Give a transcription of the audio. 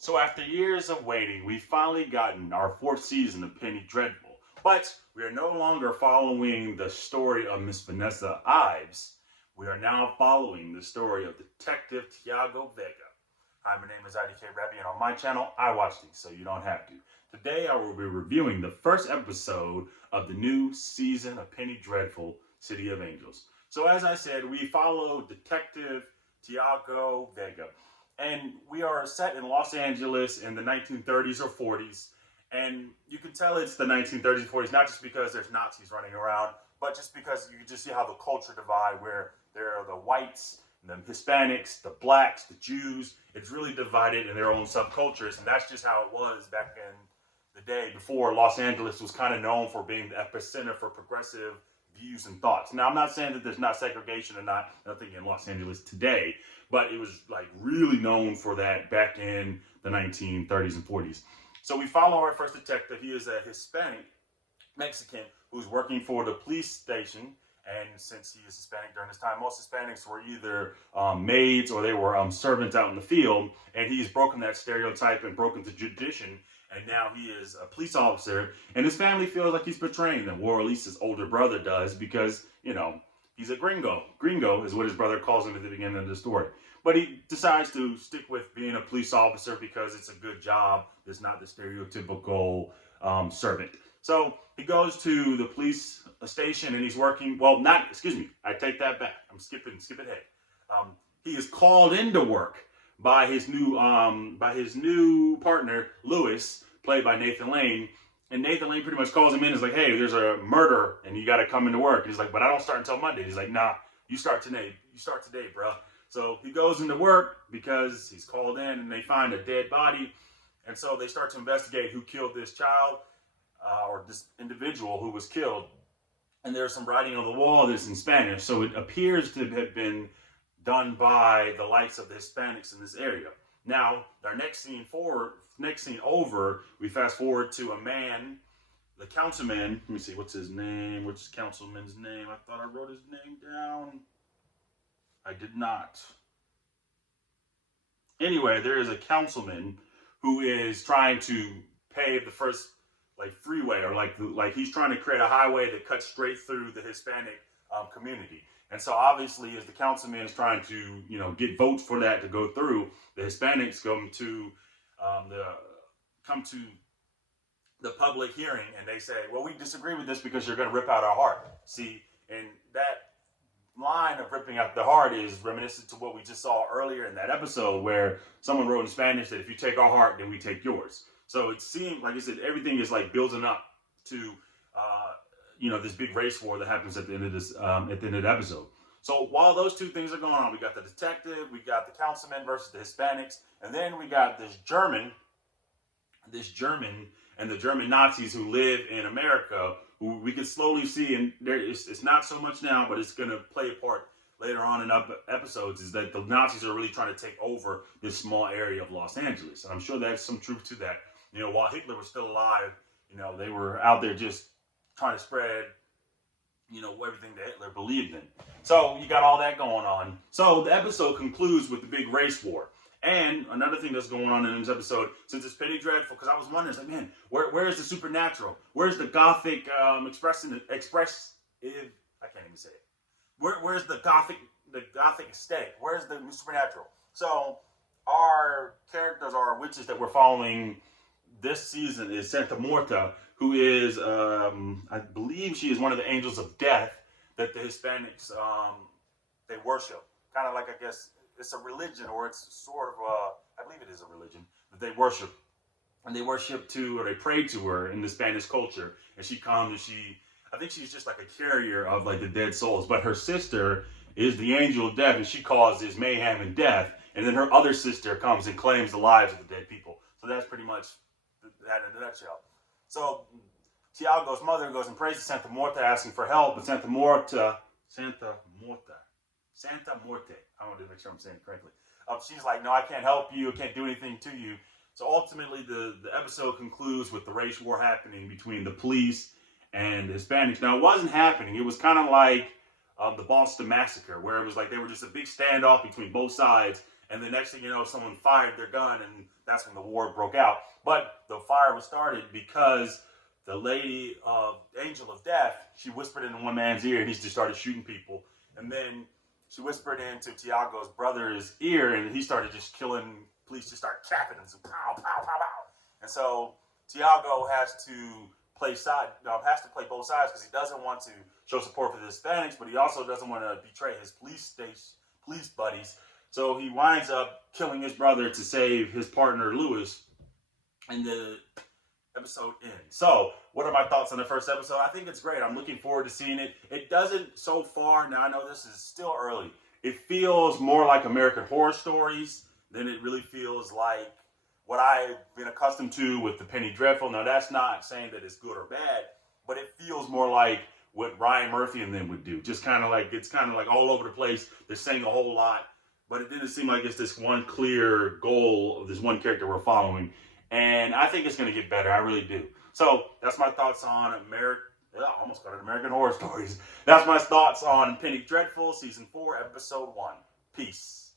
So after years of waiting, we've finally gotten our fourth season of Penny Dreadful. But we are no longer following the story of Miss Vanessa Ives. We are now following the story of Detective Tiago Vega. Hi, my name is IDK Rabbi, and on my channel, I watch these, so you don't have to. Today, I will be reviewing the first episode of the new season of Penny Dreadful, City of Angels. So as I said, we follow Detective Tiago Vega. And we are set in Los Angeles in the 1930s or 40s. And you can tell it's the 1930s and 40s, not just because there's Nazis running around, but just because you can just see how the culture divide, where there are the whites, the Hispanics, the blacks, the Jews. It's really divided in their own subcultures. And that's just how it was back in the day before Los Angeles was kind of known for being the epicenter for progressive views and thoughts. Now, I'm not saying that there's not segregation or nothing in Los Angeles today, but it was like really known for that back in the 1930s and 40s. So we follow our first detective. He is a Hispanic Mexican who's working for the police station. And since he is Hispanic during this time, most Hispanics were either maids or they were servants out in the field. And he's broken that stereotype and broken the tradition. And now he is a police officer. And his family feels like he's betraying them, or at least his older brother does, because, you know, he's a gringo. Gringo is what his brother calls him at the beginning of the story. But he decides to stick with being a police officer because it's a good job. It's not the stereotypical servant. So he goes to the police station and he's working. Well, not, excuse me, I take that back. I'm skipping ahead. He is called into work by his new partner, Lewis, played by Nathan Lane. And Nathan Lane pretty much calls him in and is like, hey, there's a murder and you got to come into work. And he's like, but I don't start until Monday. He's like, nah, you start today. You start today, bro. So he goes into work because he's called in and they find a dead body. And so they start to investigate who killed this child or this individual who was killed. And there's some writing on the wall that's in Spanish. So it appears to have been done by the likes of the Hispanics in this area. Now, our next scene over, we fast forward to a man, the councilman. Let me see, what's his name? What's his councilman's name? I thought I wrote his name down. I did not. Anyway, there is a councilman who is trying to pave the first freeway, or like he's trying to create a highway that cuts straight through the Hispanic community. And so obviously, as the councilman is trying to get votes for that to go through, the Hispanics come to the public hearing and they say, well, we disagree with this because you're going to rip out our heart. See, and that line of ripping out the heart is reminiscent to what we just saw earlier in that episode where someone wrote in Spanish that if you take our heart, then we take yours. So it seemed, like I said, everything is like building up to, this big race war that happens at the end of the episode. So while those two things are going on, we got the detective, we got the councilman versus the Hispanics, and then we got this German and the German Nazis who live in America, who we can slowly see, and it's not so much now, but it's going to play a part later on in episodes, is that the Nazis are really trying to take over this small area of Los Angeles. And I'm sure there's some truth to that. While Hitler was still alive, they were out there just trying to spread, everything that Hitler believed in. So you got all that going on. So the episode concludes with the big race war. And another thing that's going on in this episode, since it's Penny Dreadful, because I was wondering, it's like, man, where is the supernatural? Where's the gothic I can't even say it. Where's the gothic aesthetic? Where's the supernatural? So our characters, our witches that we're following this season is Santa Muerta, who is, I believe she is one of the angels of death that the Hispanics, they worship. Kind of like, I guess, it's a religion, or it's sort of, I believe it is a religion that they worship. And they they pray to her in the Spanish culture. And she comes and I think she's just like a carrier of like the dead souls. But her sister is the angel of death, and she causes mayhem and death. And then her other sister comes and claims the lives of the dead people. So that's pretty much that in a nutshell. So Tiago's mother goes and prays to Santa Muerta, asking for help, but Santa Muerte, I want to make sure I'm saying it correctly. She's like, no, I can't help you. I can't do anything to you. So ultimately, the episode concludes with the race war happening between the police and the Hispanics. Now, it wasn't happening. It was kind of like the Boston Massacre, where it was like they were just a big standoff between both sides. And the next thing you know, someone fired their gun, and that's when the war broke out. But the fire was started because the lady, Angel of Death, she whispered in one man's ear, and he just started shooting people. And then she whispered into Tiago's brother's ear, and he started just killing. Police just start capping him, so pow, pow, pow, pow. And so Tiago has to play both sides because he doesn't want to show support for the Hispanics, but he also doesn't want to betray his police buddies. So he winds up killing his brother to save his partner Lewis, and the episode ends. So, what are my thoughts on the first episode? I think it's great. I'm looking forward to seeing it. It doesn't so far. Now I know this is still early. It feels more like American Horror Stories than it really feels like what I've been accustomed to with the Penny Dreadful. Now, that's not saying that it's good or bad, but it feels more like what Ryan Murphy and them would do. Just kind of like, it's kind of like all over the place. They're saying a whole lot, but it didn't seem like it's this one clear goal of this one character we're following. And I think it's going to get better. I really do. So that's my thoughts on I almost got it, American Horror Stories. That's my thoughts on Penny Dreadful, Season 4, Episode 1. Peace.